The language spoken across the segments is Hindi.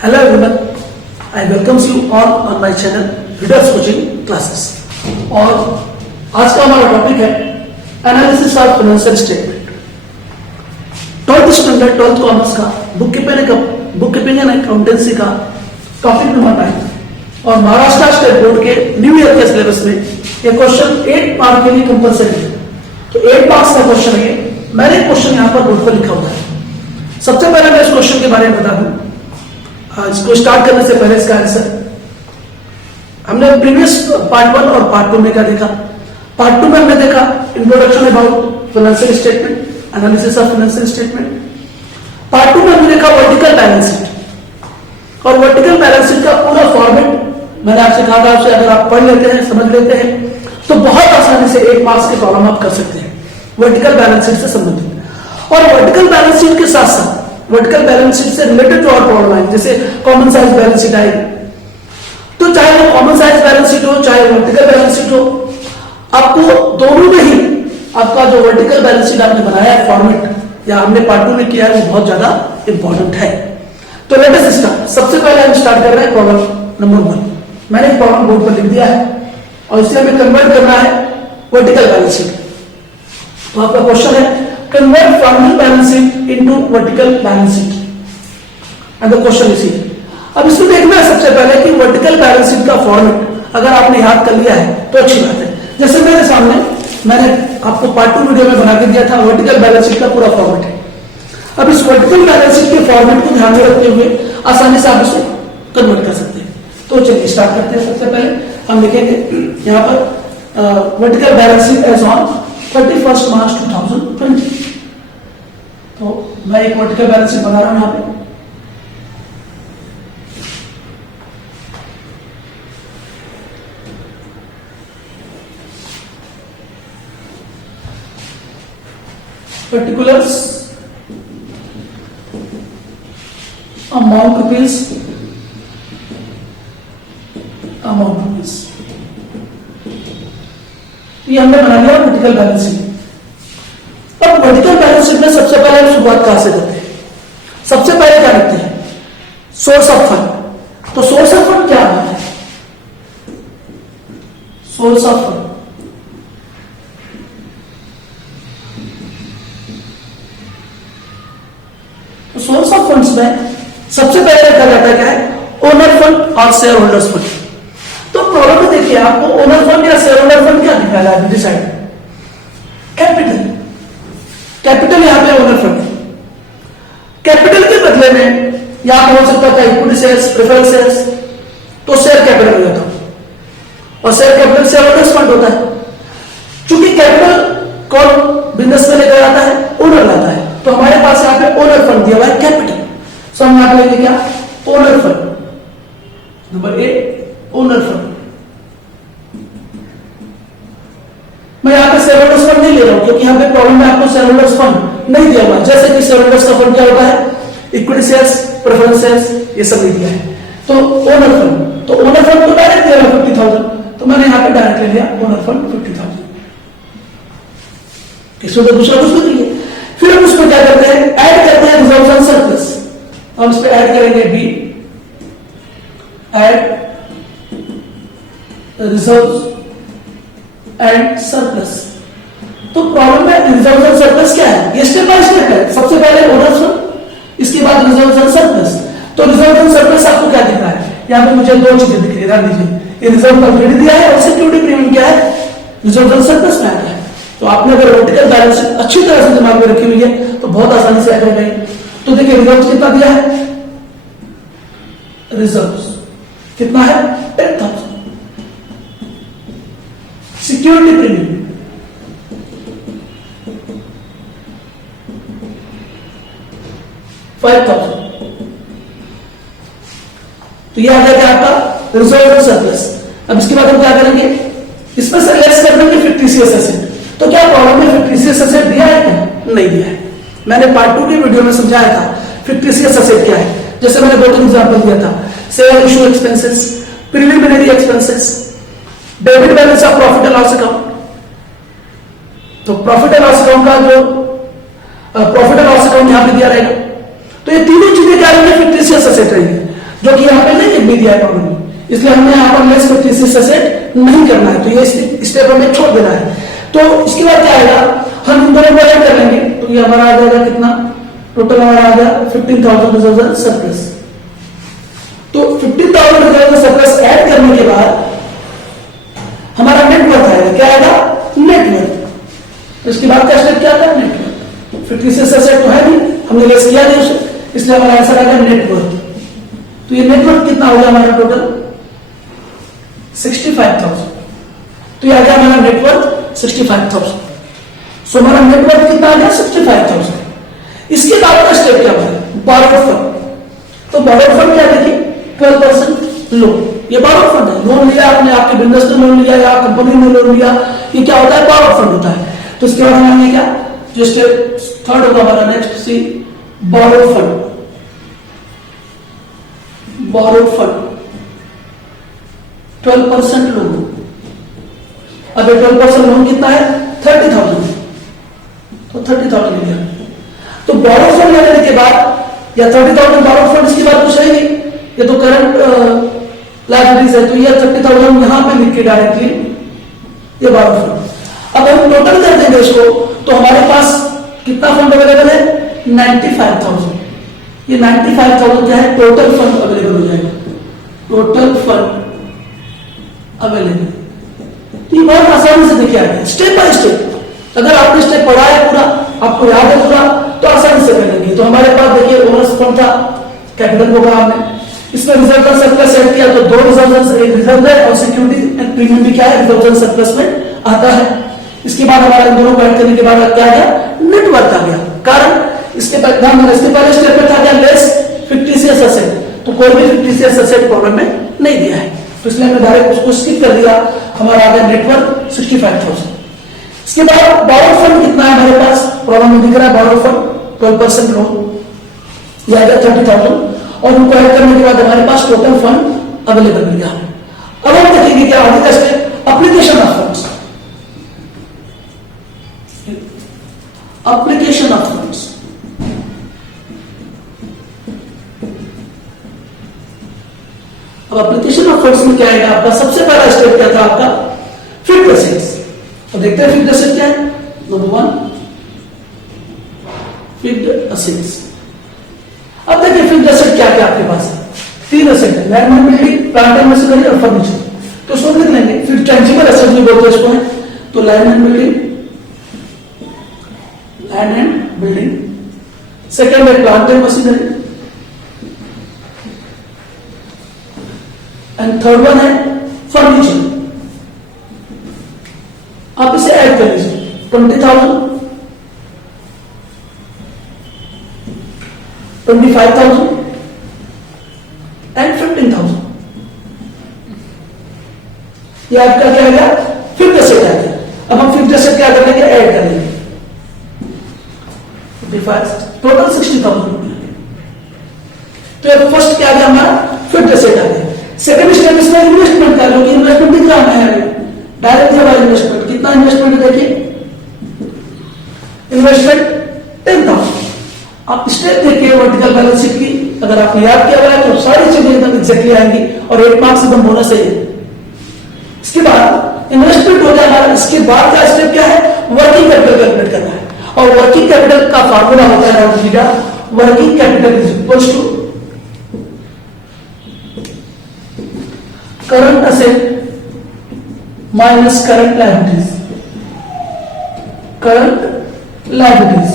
Hello everyone, I welcome you all on my channel Readers Coaching Classes। और आज का हमारा टॉपिक है analysis of financial statement. 12th standard 12th commerce का बुक कीपिंग एंड अकाउंटेंसी का टॉपिक नंबर 9 और महाराष्ट्र स्टेट बोर्ड के न्यू ईयर के सिलेबस में ये क्वेश्चन 8 मार्क के लिए कंपलसरी है। तो 8 मार्क्स का क्वेश्चन है। मैंने क्वेश्चन यहाँ पर बोर्ड पर लिखा हुआ है। सबसे पहले मैं इस क्वेश्चन के बारे में बता दूं। इसको स्टार्ट करने से पहले इसका आंसर हमने प्रीवियस पार्ट 1 और पार्ट 2 में क्या देखा। पार्ट 2 में हमने देखा introduction about financial statement, analysis of financial statement. Part 2 में हमने देखा वर्टिकल बैलेंस शीट और वर्टिकल बैलेंस शीट का पूरा फॉर्मेट मैंने आपसे कहा था। आपसे अगर आप पढ़ लेते हैं, समझ लेते हैं तो बहुत आसानी से 8 मार्क्स के प्रॉब्लम आप कर सकते हैं वर्टिकल बैलेंस शीट से संबंधित। और वर्टिकल बैलेंस शीट के साथ साथ वर्टिकल बैलेंस शीट से रिलेटेड जो और प्रॉब्लम है, जैसे कॉमन साइज बैलेंस शीट आएगी, तो चाहे वो कॉमन साइज बैलेंस शीट हो चाहे वर्टिकल बैलेंस शीट हो, आपको दोनों में ही आपका जो वर्टिकल बैलेंस शीट आपने बनाया है फॉर्मेट या हमने पार्ट 2 में किया है वो बहुत ज्यादा इंपॉर्टेंट है। तो लेट अस स्टार्ट। सबसे पहले हम स्टार्ट कर रहे हैं प्रॉब्लम नंबर 1। मैंने प्रॉब्लम बोर्ड पर लिख दिया है और इसे हमें कन्वर्ट करना है वर्टिकल बैलेंस शीट। तो आपका क्वेश्चन है convert formal balance sheet into vertical balance sheet and the question is here। अब इसमें देखना है सबसे पहले कि वर्टिकल बैलेंस शीट का फॉर्मेट अगर आपने याद कर लिया है तो अच्छी बात है। जैसे मेरे सामने मैंने आपको पार्ट 2 वीडियो में बना के दिया था वर्टिकल बैलेंस शीट का पूरा फॉर्मेट है। अब इस वर्टिकल बैलेंस शीट के फॉर्मेट को ध्यान में रखते हुए आसानी से आप इसे कन्वर्ट कर सकते हैं। तो चलिए स्टार्ट करते हैं। सबसे पहले हम लिखेंगे यहाँ पर vertical balance sheet as on 31 March 2020। तो मैं एक वर्टिकल बैलेंस शीट बना रहा हूं यहाँ पे। पर्टिकुलर्स अमाउंट रुपीज ये हमने बना लिया वर्टिकल बैलेंस शीट। अब वर्टिकल बैलेंस शीट में सबसे पहले हम शुरुआत कहां से करते हैं? सबसे पहले क्या करते हैं? Source of fund. तो सोर्स ऑफ फंड क्या होता है? सोर्स ऑफ फंड तो सोर्स ऑफ फंड्स में सबसे पहले रखा जाता है क्या है? ओनर फंड और शेयर होल्डर्स फंड। तो प्रॉब्लम में देखिए आपको ओनर फंड या शेयर होल्डर फंड क्या दिखा रहा है? डिसाइड कैपिटल यहां पे ओनर फंड। कैपिटल के बदले में यहां हो सकता था इक्विटी शेयर्स, प्रेफरेंस शेयर्स, तो शेयर कैपिटल हो जाता और share capital share holders fund होता है। चूंकि कैपिटल कौन बिजनेस में लेकर आता है? ओनर लाता है। तो हमारे पास यहां पे ओनर फंड दिया हुआ है कैपिटल। सो हम यहां पे लेंगे क्या? Owner fund. Number A owner fund. मैं यहां पे शेयर होल्डर्स फंड नहीं ले रहा हूं क्योंकि यहां पे प्रॉब्लम में आपको शेयर होल्डर्स फंड नहीं दिया हुआ। जैसे कि शेयर होल्डर्स का फंड क्या होता है? इक्विटी शेयर्स, प्रेफरेंस शेयर्स, ये सब नहीं दिया है। तो ओनर फंड, तो ओनर फंड तो डायरेक्ट दिया हुआ 50,000, तो मैंने यहां पे डायरेक्ट ले लिया ओनर फंड 50,000। इसमें तो दूसरा कुछ नहीं है। फिर हम उसको क्या करते हैं? ऐड करते हैं रिजर्व्स एंड सरप्लस। हम इस पे ऐड करेंगे B, add reserves and surplus. तो प्रॉब्लम में रिजर्व्स एंड सरप्लस क्या है? ये स्टेप बाय स्टेप है। सबसे पहले ओनर्स फंड, इसके बाद रिजर्व्स एंड सरप्लस। तो रिजर्व्स एंड सरप्लस आपको क्या दिख रहा है? यहां पे मुझे दो चीजें दिख रही है, ध्यान दीजिए। ये रिजर्व ऑलरेडी दिया है और सिक्योरिटी प्रीमियम क्या है? रिजर्व्स एंड सरप्लस में आ गया है। तो आपने अगर वर्टिकल बैलेंस अच्छी तरह से दिमाग में रखी हुई है तो बहुत आसानी से ऐड हो जाएगी। तो देखिए रिजर्व्स कितना दिया है? रिजर्व्स कितना है? 10,000। Security premium 5,000। तो ये आ गया आपका रिजर्व और सरप्लस। अब इसके बाद हम क्या करेंगे? इसमें से लेस कर देंगे फिक्टिशियस एसेट। तो क्या प्रॉब्लम है? फिक्टिशियस एसेट दिया है क्या? नहीं दिया है। मैंने पार्ट 2 की वीडियो में समझाया था फिक्टिशियस एसेट क्या है। जैसे मैंने 2-3 एग्जांपल दिया था। Share issue expenses, preliminary expenses, debit balance of profit and loss account. तो प्रॉफिट एंड लॉस अकाउंट का जो प्रॉफिट एंड लॉस अकाउंट यहां पे दिया रहेगा। तो ये तीनों चीजें क्या रहेंगे? फिक्टिशियस एसेट रहेंगे। जो कि यहाँ पे नहीं भी दिया है प्रॉब्लम में, इसलिए हमने यहाँ पर लेस फिक्टिशियस एसेट नहीं करना है, तो ये स्टेप हमें छोड़ देना है। तो इसके बाद क्या आएगा, हम इन दोनों को ऐड कर लेंगे, तो ये हमारा आ जाएगा कितना, टोटल हमारा आ गया 15,000 रिजर्व सरप्लस। तो 15,000 रिजर्व सरप्लस ऐड करने के बाद हमारा नेट वर्थ आएगा, क्या आएगा, नेट वर्थ। तो इसके बाद का स्टेप क्या था, नेट वर्थ। फिक्टिशियस एसेट तो है नहीं, हमने लेस किया नहीं उसे, इसलिए हमारा आंसर आएगा नेट वर्थ। तो ये नेट वर्थ कितना हो गया हमारा टोटल 65,000। तो ये आ गया हमारा नेट वर्थ 65,000। सो हमारा नेट वर्थ कितना आ गया 65,000। इसके बाद का स्टेप क्या है, बोरोड फंड। तो बोरोड फंड क्या देखिए, 12% लोन, ये बोरोड फंड है, लोन लिया आपने, आपके बिजनेस ने लोन लिया या कंपनी ने लोन लिया, ये क्या होता है, बोरोड फंड होता है। तो इसके बाद हमें क्या, जो स्टेप थर्ड होगा हमारा next, C borrowed fund. Borrowed fund 12% loan. अब 12% लोन कितना है, 30,000, तो 30,000 ले लिया। तो बोरोड फंड लेने के बाद या 30,000 बोरोड फंड, इसके बाद कुछ है नहीं, ये तो करंट लायबिलिटीज है, तो ये 30,000 यहां पे लिख के डायरेक्टली ये बोरोड फंड। अब हम टोटल कर देंगे इसको, तो हमारे पास कितना फंड अवेलेबल है, 95,000। ये 95,000 क्या है, टोटल फंड अवेलेबल हो जाएगा, टोटल फंड अवेलेबल। तो ये बहुत आसानी से देखिए आगे स्टेप बाय स्टेप, अगर आपने स्टेप पढ़ा है पूरा, आपको याद है पूरा, तो आसानी से कर लेंगे। तो हमारे पास देखिए ओनर्स फंड था, कैपिटल होगा हमने, इसमें रिजर्व सरप्लस ऐड किया, तो दो रिजर्व, एक रिजर्व है और सिक्योरिटी एंड प्रीमियम भी क्या है, रिजर्व सरप्लस में आता है। इसके बाद हमारा इन दोनों को ऐड करने के बाद क्या आ गया, नेटवर्क आ गया। कारण इसके पहले स्टेप में था क्या, लेस फिक्टिशियस एसेट, तो कोई भी फिक्टिशियस एसेट प्रॉब्लम में नहीं दिया है, तो इसलिए हमने डायरेक्ट उसको स्किप कर दिया। हमारा आ गया नेटवर्क 65,000। इसके बाद बोरोड फंड कितना है हमारे पास, प्रॉब्लम में दिख रहा है, बोरोड फंड 12% लोन, यह आ गया 30,000, और उनको ऐड करने के बाद हमारे पास टोटल फंड अवेलेबल मिल गया। अब हम देखेंगे क्या आगे का step, application of funds. Application of funds, अब एप्लीकेशन ऑफ फंड्स में क्या आएगा आपका, सबसे पहला स्टेप क्या था आपका, फिक्स्ड एसेट्स। तो देखते हैं फिक्स्ड एसेट क्या है, नंबर 1 फिक्स्ड एसेट्स। अब देखिए फिक्स्ड एसेट क्या क्या आपके पास है, 3 एसेट है, land and building, plant and machinery और फर्नीचर। तो उसको लिख लेंगे, फिक्स्ड टेंजिबल एसेट भी बोलते हैं इसको है। तो land and building, land and building, second है plant and machinery, and third one है फर्नीचर। आप इसे ऐड कर लीजिए, 20,000, 25,000 एंड 15,000। ये आपका क्या आ गया, फिक्स्ड एसेट आ गया। अब हम फिक्स्ड एसेट क्या कर लेंगे, ऐड कर लेंगे, टोटल 60,000 रुपये। तो ये फर्स्ट क्या आ गया हमारा, फिक्स्ड एसेट आ गया। सेकंड स्टेप इसमें इन्वेस्टमेंट का, जो कि इन्वेस्टमेंट दिख रहा है डायरेक्ट जमा इन्वेस्टमेंट, कितना इन्वेस्टमेंट देखिए, इन्वेस्टमेंट 10,000। आप स्टेप देखिए वर्टिकल बैलेंस शीट की, अगर आपने याद किया हुआ है तो सारी चीजें एकदम एग्जैक्टली आएंगी और 8 मार्क्स एकदम बोनस है। इसके बाद इन्वेस्टमेंट हो जाएगा, इसके बाद का स्टेप क्या है, वर्किंग कैपिटल कैलकुलेट करना है। और वर्किंग कैपिटल का फार्मूला होता है working capital is equals to current asset minus current liabilities, current liabilities.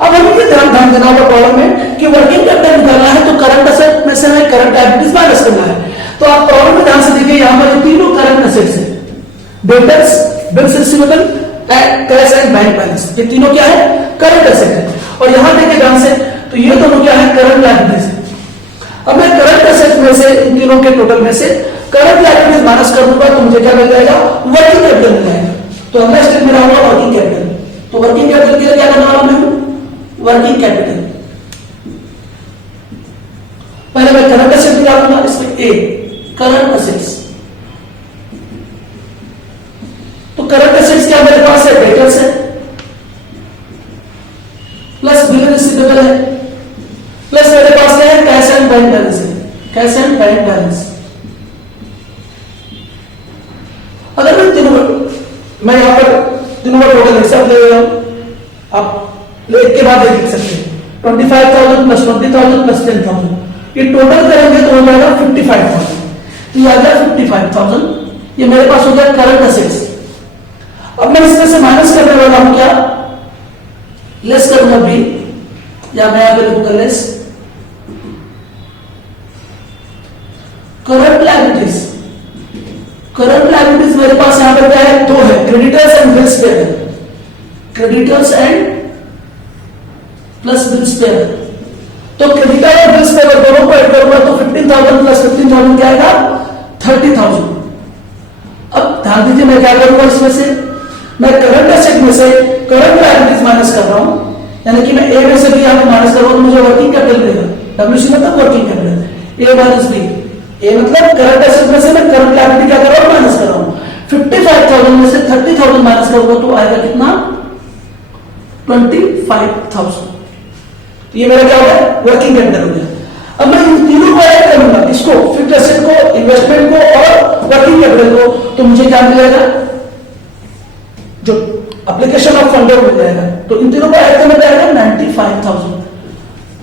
अब हमें ये ध्यान देना होगा प्रॉब्लम में कि वर्किंग कैपिटल निकालना है तो करंट एसेट में से हमें करंट लायबिलिटीज माइनस करना है। तो आप प्रॉब्लम में ध्यान से देखिए, यहां पर तीनों करंट एसेट्स हैं, debtors, bills receivable, cash and bank balance, ये तीनों क्या है, करंट एसेट है। और यहां देखिए ध्यान से, तो ये दोनों क्या है, करंट लायबिलिटीज है। अब मैं करंट एसेट में से, इन तीनों के टोटल में से करंट लायबिलिटीज माइनस कर दूंगा तो मुझे क्या मिल जाएगा, वर्किंग कैपिटल मिल जाएगा। तो अगला स्टेप मेरा होगा वर्किंग कैपिटल। तो वर्किंग कैपिटल के लिए क्या करना वाला मैं, वर्किंग कैपिटल पहले मैं करंट एसेट निकालूंगा, इसमें ए करंट एसेट्स। तो करंट एसेट्स क्या मेरे पास है, डेटर्स है, प्लस बिल रिसीवेबल है, प्लस मेरे बैंक बैलेंस। अगर मैं तीनों मैं यहां पर तीनों का टोटल एक साथ ले रहा हूं, आप एक के बाद एक लिख सकते हैं। 25,000 प्लस 20,000 प्लस 10,000, ये टोटल करेंगे तो हो जाएगा 55,000। तो ये आ गया 55,000, ये मेरे पास हो गया करंट असेट्स। अब मैं इसमें से माइनस करने वाला हूं, क्या लेस करूंगा बी, या मैं यहां पे लिखूंगा less current liabilities. Current liabilities मेरे पास यहां पर क्या है, दो है, creditors and bills payable. Creditors and plus bills payable. तो क्रेडिटर और बिल्स पेबल दोनों को ऐड करूंगा तो 15,000 प्लस 15,000 क्या आएगा, 30,000। अब ध्यान दीजिए मैं क्या करूंगा, इसमें से मैं करंट एसेट में से करंट लायबिलिटीज माइनस कर रहा हूं, यानी कि मैं ए में से भी यहां पर माइनस कर रहा हूं, मुझे वर्किंग कैपिटल मिलेगा। डब्ल्यूसी मतलब वर्किंग कैपिटल, ए माइनस बी। ए मतलब करंट एसेट में से मैं करंट लायबिलिटी क्या कर रहा हूं, माइनस कर रहा हूं। 55,000 में से 30,000 माइनस करूंगा तो आएगा कितना, 25,000। ये मेरा क्या हो गया, वर्किंग कैपिटल हो गया। अब मैं इन तीनों को ऐड करूंगा, इसको फिक्स्ड एसेट को, इन्वेस्टमेंट को और वर्किंग कैपिटल को, तो मुझे क्या मिलेगा, जो एप्लीकेशन ऑफ फंड मिल जाएगा। तो इन तीनों को ऐड करने पे आएगा 95,000।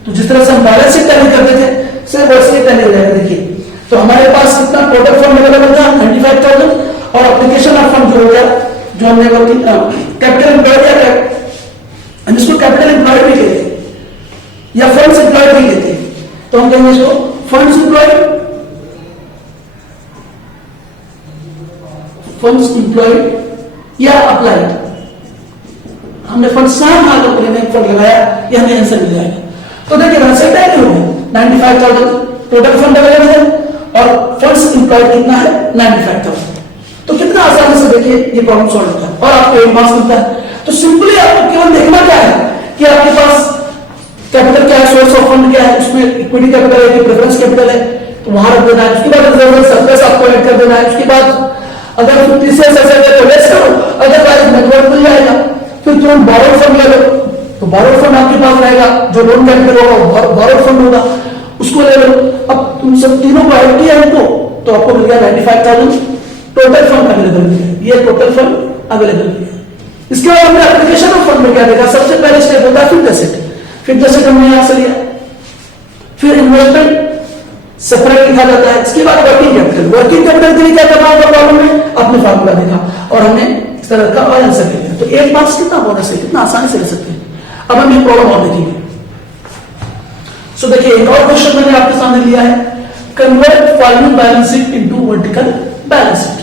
तो जिस तरह से हम बैलेंस शीट टैली करते थे, सिर्फ वैसे ही टैली हो जाएगा। देखिए तो हमारे पास कितना टोटल फंड अवेलेबल था, 95,000, और एप्लीकेशन ऑफ फंड जो हो गया, जो हमने वर्किंग कैपिटल एम्प्लॉयड किया, हम इसको कैपिटल एम्प्लॉयड भी कहते हैं या फंड्स एम्प्लॉयड भी कहते हैं। तो हम कहेंगे इसको फंड्स एम्प्लॉयड, फंड्स एम्प्लॉयड या अप्लाइड। हमने फंड साम आकर फंड लगाया, ये हमें आंसर मिल जाएगा। तो देखिए आंसर क्या हो गया, 95,000 टोटल फंड अवेलेबल है और फंड्स एम्प्लॉयड कितना है, 95,000। तो कितना आसानी से देखिए ये प्रॉब्लम सॉल्व होता है और आपको 1 मार्क्स मिलता है। तो सिंपली आपको केवल देखना क्या है कि आपके पास कैपिटल क्या है, सोर्स ऑफ फंड क्या है, उसमें इक्विटी कैपिटल है कि प्रेफरेंस कैपिटल है, तो वहां रख देना है। उसके बाद रिजर्व सरप्लस आपको ऐड कर देना है। उसके बाद अगर 50 से एसेट है तो लेस करो, अदरवाइज नेटवर्क मिल जाएगा। फिर तुम बोरोड फंड ले लो, तो बोरोड फंड आपके पास रहेगा, जो लोन कैपिटल होगा बोरोड फंड होगा, उसको ले लो। अब तुम सब तीनों को ऐड किया इनको, तो आपको मिल गया 95,000 टोटल फंड अवेलेबल है। ये टोटल फंड अवेलेबल है। इसके बाद हमने एप्लीकेशन ऑफ फंड में क्या देखा, सबसे पहले स्टेप होता है फिक्स्ड एसेट। फिक्स्ड एसेट हमने यहां से लिया, फिर इन्वेस्टमेंट सेपरेट लिखा जाता है। इसके बाद वर्किंग कैपिटल, वर्किंग कैपिटल के लिए क्या करना होगा प्रॉब्लम में, आपने फार्मूला देखा और हमने इस तरह का और आंसर लिया। तो 1 मार्क्स कितना बोनस है, कितना आसानी से ले सकते हैं। अब हम ये प्रॉब्लम और देखेंगे। सो देखिए एक और क्वेश्चन मैंने आपके सामने लिया है, convert final balance sheet into vertical balance sheet.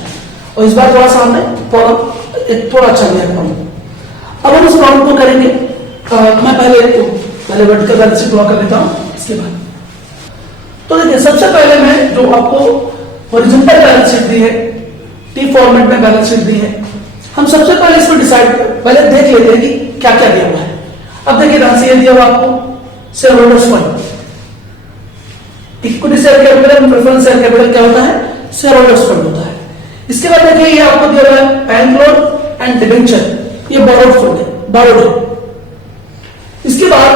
और इस बार थोड़ा सा हमने प्रॉब्लम थोड़ा अच्छा लिया प्रॉब्लम। अब हम इस प्रॉब्लम को करेंगे, मैं पहले वर्टिकल बैलेंस शीट ड्रॉ कर लेता हूं इसके बाद। तो देखिए सबसे पहले मैं जो आपको हॉरिजॉन्टल बैलेंस शीट दी है, टी फॉर्मेट में बैलेंस शीट दी है, हम सबसे पहले इसको डिसाइड पहले देख लेते हैं कि क्या क्या दिया हुआ है। अब देखिए ध्यान से ये दिया हुआ आपको share holders fund, equity share capital and preference share capital क्या होता है, शेयर होल्डर्स फंड होता है। इसके बाद देखिए ये आपको दिया हुआ है बैंक लोन एंड डिबेंचर, ये बोरोड फंड है, बोरोड है। इसके बाद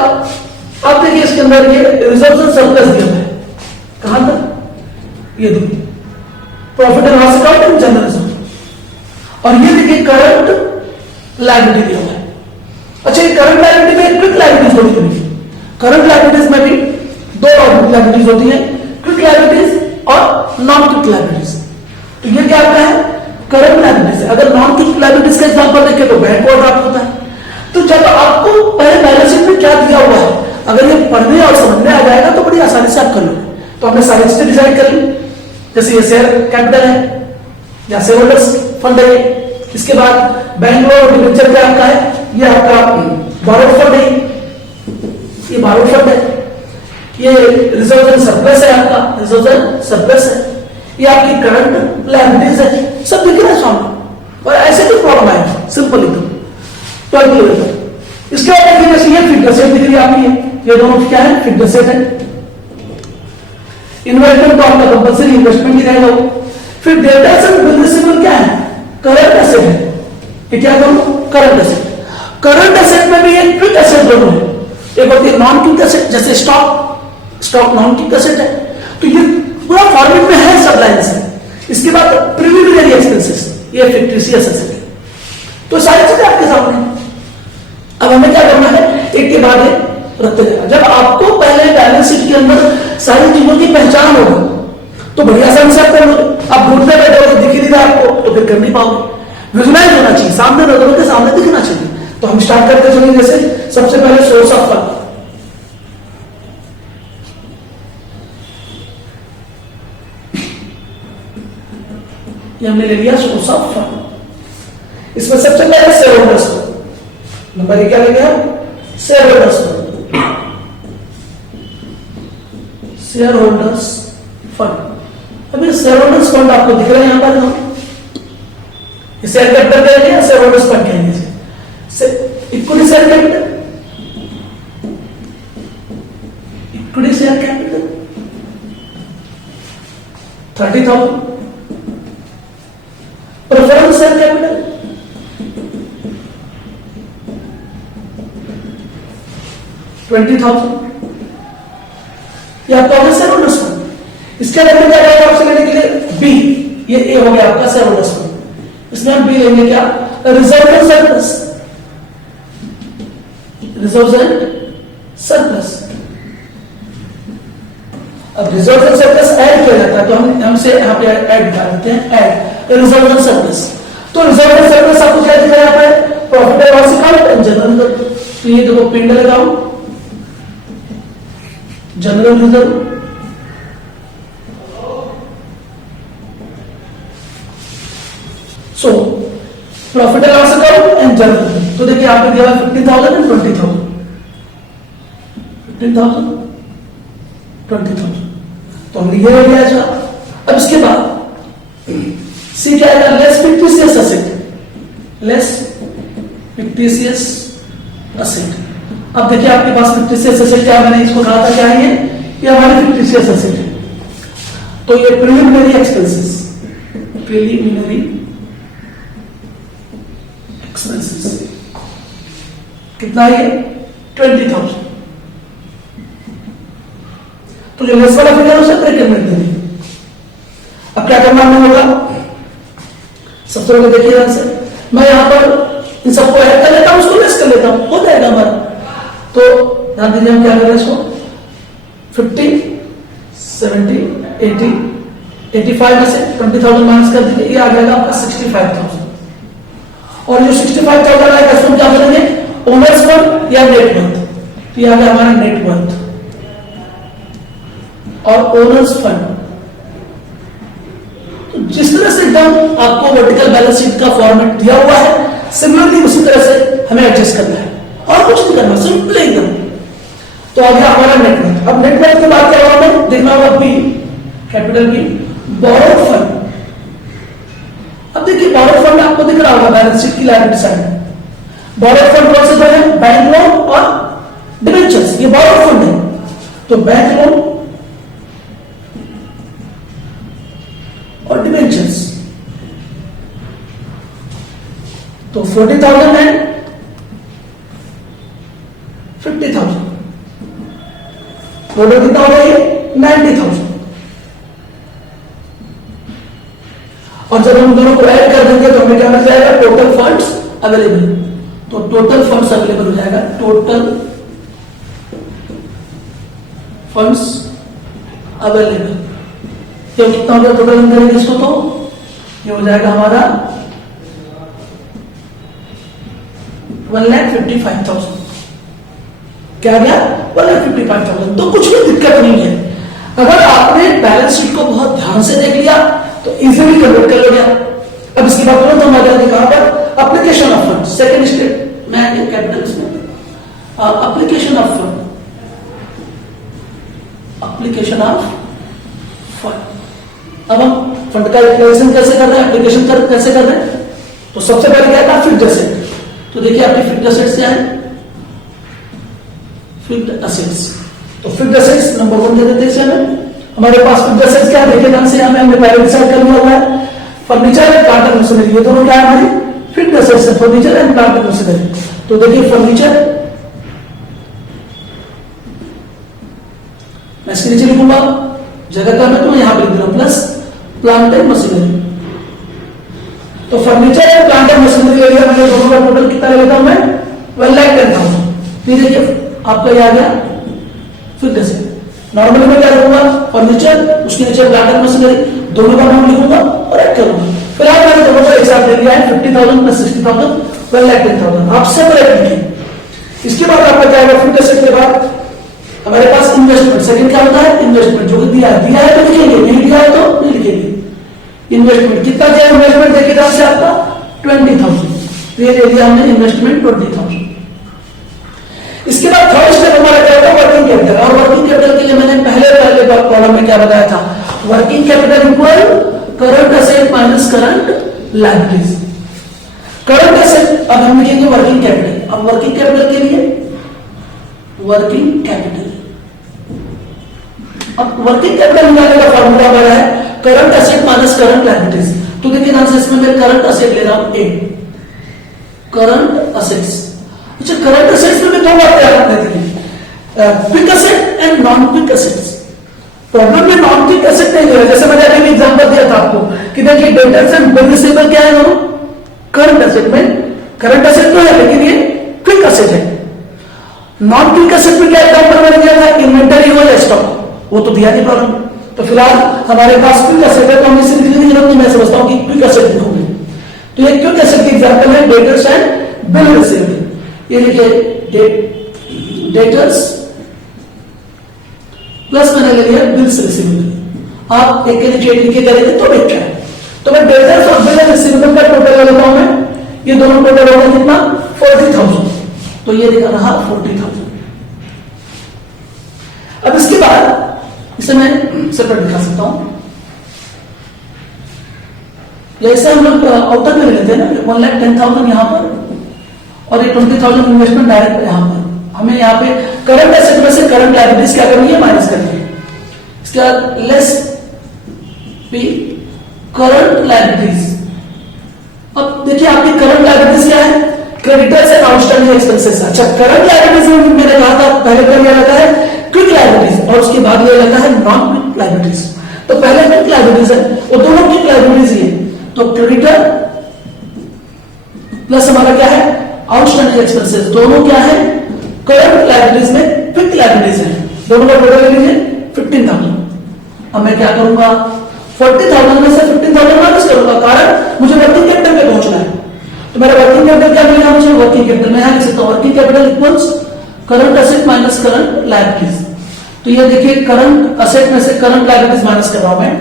आप देखिए इसके अंदर ये रिजर्व एंड सरप्लस दिया हुआ है, कहां तक, ये देखिए profit and loss account and general reserve. और ये देखिए करंट लायबिलिटी दिया हुआ है। अच्छा ये करंट लायबिलिटी में क्विक लायबिलिटीज होती है। करंट लायबिलिटीज में भी दो लायबिलिटीज होती है, क्विक लायबिलिटीज और नॉन क्विक लायबिलिटीज। तो ये क्या आता है, करंट लायबिलिटीज। अगर नॉन क्विक लायबिलिटीज का एग्जांपल देखें तो बैंक ओवरड्राफ्ट होता है। तो जब आपको पहले बैलेंस शीट में क्या दिया हुआ है, अगर ये पढ़ने और समझने आ जाएगा तो बड़ी आसानी से आप कर लो। तो हमने सारी चीजें डिसाइड कर ली, जैसे ये शेयर कैपिटल है या शेयर होल्डर्स फंड है। इसके बाद बैंक लोन और डिबेंचर क्या आपका है, ये आपका बोरोड फंड है, ये बोरोड फंड है। ये रिजर्व एंड सरप्लस है, आपका रिजर्व एंड सरप्लस है। ये आपकी करंट लायबिलिटीज है, सब दिख रहा है सामने। और ऐसे भी प्रॉब्लम आएगा सिंपल एकदम 12th लेवल पर। इसके बाद देखिए जैसे ये फिक्स्ड एसेट दिख रही है आपकी, ये दोनों क्या है, फिक्स्ड एसेट है। इन्वेस्टमेंट तो आपका कंपल्सरी इन्वेस्टमेंट ही रहेगा। फिर डेटर्स एंड बिल रिसीवेबल क्या है, करंट एसेट है। ये क्या करूं, करंट एसेट। करंट एसेट में भी एक क्विक एसेट दोनों है, एक होती है नॉन क्विक एसेट, जैसे स्टॉक नॉन क्विक एसेट है। तो ये पूरा फॉर्मेट में है, सब लाइन से। इसके बाद प्रिलिमिनरी एक्सपेंसेस, ये फिक्टिशियस एसेट है। तो सारी चीजें आपके सामने। अब हमें क्या करना है, एक के बाद एक रखते जाना। जब आपको पहले बैलेंस शीट के अंदर सारी चीजों की पहचान होगी तो बढ़िया आसान से आप कर लोगे। आप ढूंढते बैठे हो, दिख ही नहीं रहा आपको, तो फिर कर नहीं पाओगे। विजुलाइज होना चाहिए, सामने नजरों के सामने दिखना चाहिए। तो हम स्टार्ट करते चलिए। जैसे सबसे पहले सोर्स ऑफ फंड, ये हमने ले लिया सोर्स ऑफ फंड। इसमें सबसे पहले शेयर होल्डर्स फंड, नंबर एक क्या ले लिया, share holders fund. Share holders fund, अभी शेयर होल्डर्स फंड आपको दिख रहे हैं यहां पर, शेयर कैपिटल कहेंगे या शेयर होल्डर्स फंड कहेंगे। Equity share capital, equity share capital 30,000। Preference share capital 20,000। ये आपका शेयर होल्डर्स फंड। इसके अंदर क्या रहेगा आपसे लेने के लिए, बी, ये ए हो गया आपका शेयर होल्डर्स फंड। इसमें हम बी लेंगे क्या, reserve and surplus, reserve and surplus. अब रिजर्व एंड सरप्लस ऐड किया जाता है, तो हम हमसे यहाँ पे ऐड कर देते हैं, ऐड रिजर्व एंड सरप्लस। तो रिजर्व एंड सरप्लस आपको क्या दिख रहा है यहाँ पे, profit and loss account and general. तो ये देखो पिंडल account, general reserve, so profit and loss account and general. तो देखिए आपको दिया 15,000 एंड 20,000, 15,000 20,000। तो हमने ये ले लिया। अब इसके बाद सी क्या आएगा, less fictitious asset, less fictitious asset. अब देखिए आपके पास फिक्टिशियस एसेट क्या, मैंने इसको कहा था क्या है, ये हमारी फिक्टिशियस एसेट है। तो ये प्रिलिमिनरी एक्सपेंसेस, प्रिलिमिनरी एक्सपेंसेस कितना है, 20,000। तो जो लेस वाला फिगर उसे ब्रैकेट में देंगे। अब क्या करना हमें होगा, सबसे पहले देखिए ध्यान से, मैं यहां पर इन सबको ऐड कर लेता हूं, उसको लेस कर लेता हूं, हो जाएगा हमारा। तो ध्यान दीजिए हम क्या कर रहे हैं, इसको 50, 70, 80, 85 में से 20,000 माइनस कर दीजिए, ये आ जाएगा आपका 65,000। और जो 65,000 आएगा इसको क्या करेंगे, ओनर्स फंड या नेट वर्थ। तो ये आ गया हमारा नेट वर्थ और ओनर्स फंड। तो जिस तरह से एकदम आपको वर्टिकल बैलेंस शीट का फॉर्मेट दिया हुआ है, सिमिलरली उसी तरह से हमें एडजस्ट करना है और कुछ नहीं करना, सिंपल एकदम। तो आ गया हमारा नेटवर्क। अब नेटवर्क की बात क्या होगा, हमें देखना होगा B, capital B, borrowed fund. अब देखिए बोरोड फंड आपको दिख रहा होगा बैलेंस शीट की लायबिलिटी साइड। बोरोड फंड कौन से दो है, बैंक लोन और डिबेंचर्स, ये बोरोड फंड है। तो बैंक लोन और डिबेंचर्स, तो 40,000 एंड 50,000, टोटल कितना हो गया, 90,000। और जब हम दोनों को ऐड कर देंगे तो हमें क्या मिल जाएगा, टोटल फंड्स अवेलेबल। तो टोटल फंड्स अवेलेबल हो जाएगा, टोटल फंड्स अवेलेबल। ये कितना हो गया टोटल करेंगे इसको, तो ये हो जाएगा हमारा 1,55,000। क्या गया, 1,55,000। तो कुछ भी दिक्कत नहीं है, अगर आपने बैलेंस शीट को बहुत ध्यान से देख लिया तो इजीली कन्वर्ट कर लोगे। अब इसके बाद तुरंत हम आ जाएंगे कहां पर, application of fund, second step में कैपिटल इसमें application of fund, application of fund. अब हम फंड का यूटिलाइजेशन कैसे कर रहे हैं, एप्लीकेशन कैसे कर रहे हैं। तो सबसे पहले क्या था, फिक्स्ड एसेट। तो देखिए आपकी फिक्स्ड एसेट्स क्या है, फिक्स्ड एसेट्स। तो फिक्स्ड एसेट्स नंबर 1 दे देते हैं हमें। हमारे पास फिक्स्ड एसेट्स क्या है, देखिए ध्यान से, हमने पहले डिसाइड कर लिया हुआ है, furniture and plant and machinery, ये दोनों क्या है हमारी फिक्स्ड एसेट्स है, furniture and plant and machinery. तो देखिए फर्नीचर, मैं इसके नीचे लिखूंगा जगह कम है तो मैं यहाँ पे लिख रहा हूँ प्लस प्लांट एंड मशीनरी। तो furniture and plant and machinery area मैंने दोनों का टोटल कितना ले लेता हूं मैं 1,10,000। फिर देखिए आपका ये आ गया फिक्स्ड एसेट। नॉर्मली मैं क्या रखूंगा फर्नीचर, उसके नीचे प्लांट एंड मशीनरी, दोनों का अमाउंट लिखूंगा और ऐड करूंगा। फिलहाल मैंने दोनों का एक साथ ले लिया है 50,000 प्लस 60,000 1,10,000। आप सेपरेट लिखिए। इसके बाद आपका क्या होगा फिक्स्ड एसेट के बाद हमारे पास इन्वेस्टमेंट। सेकंड क्या होता है इन्वेस्टमेंट, जो दिया है तो लिखेंगे, नहीं दिया है तो नहीं लिखेंगे। इन्वेस्टमेंट कितना दिया इन्वेस्टमेंट देखिए तरफ से आपका 20,000, तो ये दे दिया हमने इन्वेस्टमेंट 20,000। इसके बाद थर्ड स्टेप हमारा क्या होगा वर्किंग कैपिटल। और वर्किंग कैपिटल के लिए मैंने पहले कॉलम में क्या बताया था, working capital equal current asset minus current liabilities. Current asset अब हम लिखेंगे वर्किंग कैपिटल। अब वर्किंग कैपिटल के लिए वर्किंग कैपिटल, अब वर्किंग कैपिटल निकालने का फॉर्मूला हमारा है current asset minus current liabilities. तो देखिए ध्यान से इसमें मैं करंट एसेट ले रहा हूं ए, करंट एसेट्स। अच्छा करंट एसेट्स में दो बातें याद रखनी है, quick asset and non quick assets. Problem में नॉन क्विक एसेट नहीं है, जैसे मैंने अभी एग्जांपल दिया था आपको कि देखिए डेटर्स एंड बिल रिसीवेबल क्या है दोनों करंट एसेट में, करंट एसेट तो है लेकिन ये क्विक एसेट है। नॉन क्विक एसेट में क्या एग्जांपल मैंने दिया था इन्वेंटरी हो या स्टॉक, वो तो दिया नहीं प्रॉब्लम। तो फिलहाल हमारे पास क्विक एसेट है तो हम इसे लिखने की जरूरत नहीं, मैं समझता हूं कि क्विक एसेट लिखोगे। तो ये क्विक एसेट की एग्जांपल है डेटर्स एंड बिल रिसीवेबल। ये लिखिए डेटर्स प्लस मैंने ले लिया बिल्स रिसीवेबल। आप एक के नीचे एक लिखे करेंगे तो बेटर है। तो मैं डेटर्स और बिल रिसीवेबल का टोटल ले लेता हूं मैं, ये दोनों टोटल होगा कितना 40,000। तो ये लिखा रहा 40,000। अब इसके बाद इसे मैं सेपरेट दिखा सकता हूं, जैसे हम लोग आउटर में ले लेते हैं ना 1,10,000 यहां पर और ये 20,000 इन्वेस्टमेंट डायरेक्ट यहां पर। हमें यहां पे करंट एसेट में से करंट लायबिलिटीज क्या करनी है माइनस करनी है। इसके बाद लेस बी करंट लायबिलिटीज। अब देखिए आपकी करंट लायबिलिटीज क्या है क्रेडिटर्स एंड आउटस्टैंडिंग एक्सपेंसेस। अच्छा करंट लायबिलिटीज में मैंने कहा था पहले क्या लिया जाता है क्विक लायबिलिटीज और उसके बाद लिया जाता है नॉन क्विक लायबिलिटीज। तो पहले क्विक लायबिलिटीज है वो दोनों क्विक लायबिलिटीज ही है। तो क्रेडिटर प्लस हमारा क्या है आउटस्टैंडिंग एक्सपेंसेस, दोनों क्या है करंट लायबिलिटीज में क्विक लायबिलिटीज है। दोनों का टोटल ले लीजिए 15,000। अब मैं क्या करूंगा 40,000 में से 15,000 माइनस करूंगा, कारण मुझे वर्किंग कैपिटल पे पहुंचना है। तो मेरा वर्किंग कैपिटल क्या मिलेगा मुझे वर्किंग कैपिटल में यहां लिख सकता हूं working capital equals current asset minus current liabilities. तो ये देखिए करंट एसेट में से करंट लायबिलिटीज माइनस कर रहा हूं मैं,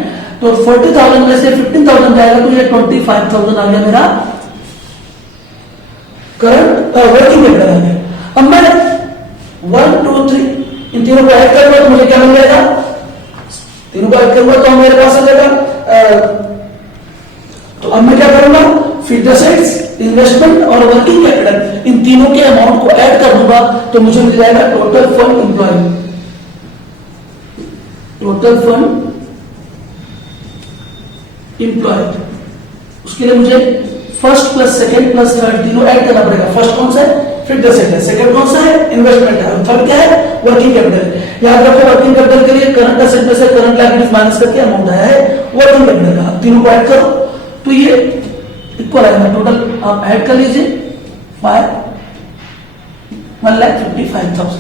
तो 40,000 में से 15,000 जाएगा तो ये 25,000 आ गया मेरा करंट वर्किंग कैपिटल आ गया। अब मैं 1 2 3 इन तीनों को ऐड करूंगा तो मुझे क्या मिल जाएगा, तीनों को ऐड करूंगा तो मेरे पास आ जाएगा। तो अब मैं क्या करूंगा फिक्स्ड एसेट्स इन्वेस्टमेंट और वर्किंग कैपिटल इन तीनों के अमाउंट को ऐड कर दूंगा तो मुझे मिल जाएगा total fund employ, total fund employed. उसके लिए मुझे first plus second plus third तीनों ऐड करना पड़ेगा। फर्स्ट कौन सा है फिक्स्ड एसेट है, सेकंड कौन सा है इन्वेस्टमेंट है और थर्ड क्या है वर्किंग कैपिटल। याद रखो वर्किंग कैपिटल के लिए करंट एसेट में से करंट लायबिलिटीज माइनस करके अमाउंट आया है वर्किंग कैपिटल का। तीनों को ऐड करो तो ये इक्वल आएगा, टोटल आप ऐड कर लीजिए 1,55,000।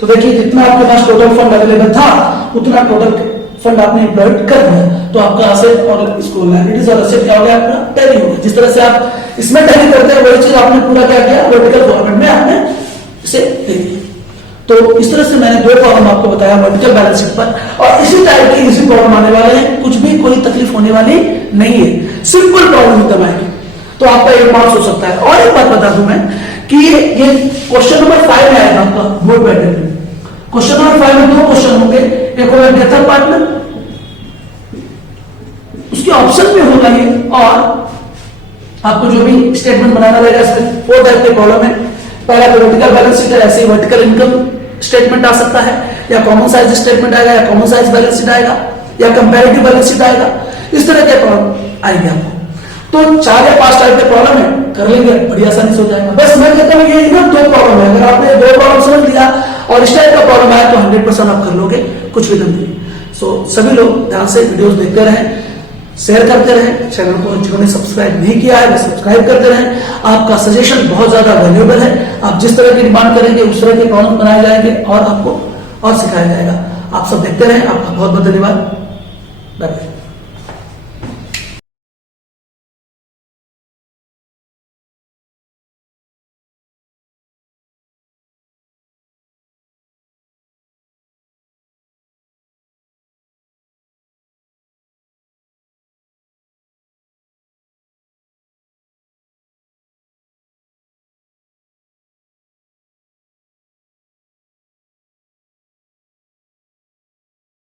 तो देखिए जितना आपके पास टोटल फंड अवेलेबल था उतना टोटल फंड आपने एम्प्लॉयड कर दिया, तो आपका एसेट और इसको लायबिलिटीज और एसेट क्या हो गया आपका टैली हो गया। जिस तरह से आप इसमें टैली करते हैं वही चीज आपने पूरा क्या किया वर्टिकल फॉर्मेट में आपने इसे दे दिया। तो इस तरह से मैंने दो प्रॉब्लम आपको बताया वर्टिकल बैलेंस शीट पर, और इसी टाइप की इसी प्रॉब्लम आने वाले हैं, कुछ भी कोई तकलीफ होने वाली नहीं है, सिंपल प्रॉब्लम एकदम आएगी। तो आपका 1 मार्क्स हो सकता है। और एक बात बता दूं मैं कि ये क्वेश्चन नंबर 5 में आएगा आपका बोर्ड पैटर्न में। क्वेश्चन नंबर 5 में 2 क्वेश्चन होंगे, एक होगा डेटर पार्टनर उसके ऑप्शन में होगा ये, और आपको जो भी स्टेटमेंट बनाना रहेगा इसमें 4 टाइप के प्रॉब्लम है। पहला वर्टिकल बैलेंस शीट है, ऐसे वर्टिकल इनकम स्टेटमेंट आ सकता है, या कॉमन साइज स्टेटमेंट आएगा, या कॉमन साइज बैलेंस शीट आएगा, या कंपैरेटिव बैलेंस शीट आएगा। इस तरह के प्रॉब्लम आएंगे आपको। तो 4 या 5 टाइप के प्रॉब्लम है, कर लेंगे बड़ी आसानी से हो जाएगा। बस मैं कहता हूं ये ना 2 प्रॉब्लम है, अगर आपने 2 प्रॉब्लम समझ लिया और इस टाइप का प्रॉब्लम आया तो 100% आप कर लोगे, कुछ भी नहीं। सो सो सभी लोग ध्यान से वीडियोस देखते रहें, शेयर करते रहें, चैनल को जिन्होंने सब्सक्राइब नहीं किया है वो सब्सक्राइब करते रहें। आपका सजेशन बहुत ज्यादा वैल्यूएबल है। आप जिस तरह की डिमांड करेंगे उस तरह के प्रॉब्लम बनाए जाएंगे और आपको और सिखाया जाएगा। आप सब देखते रहें। आपका बहुत बहुत धन्यवाद। Bye bye.